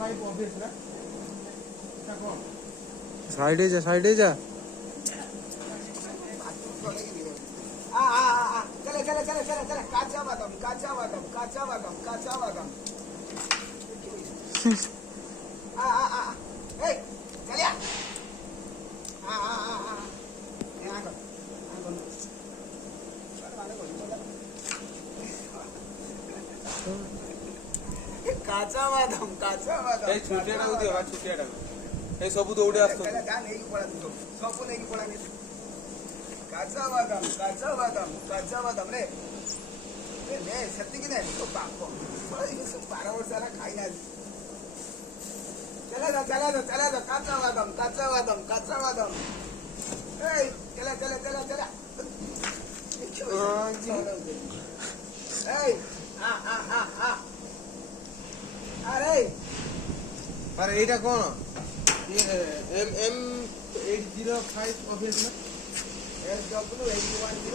5 obvious ना এটা কোন साइडे जा चले चले चले चले चले काचा बादाम काचा बादाम काचा बादाम काचा बादाम ए चलिया यहाँ कर काचा बादाम এই ছুটিয়াটাକୁ দিଅ ବା ଛୁଟିଆଟାକୁ এই ସବୁ ଦୌଡ଼ି ଆସୁଛନ୍ତି गान नहीं पड़ा तू सब नहीं पड़ा काचा बादाम रे ले सत्य की नहीं तो बाप ये सब 12 वर्ष वाला खाई ना चला जा काचा बादाम ए चला ए अरे আরে এইটা কোন M805 obvious না SW810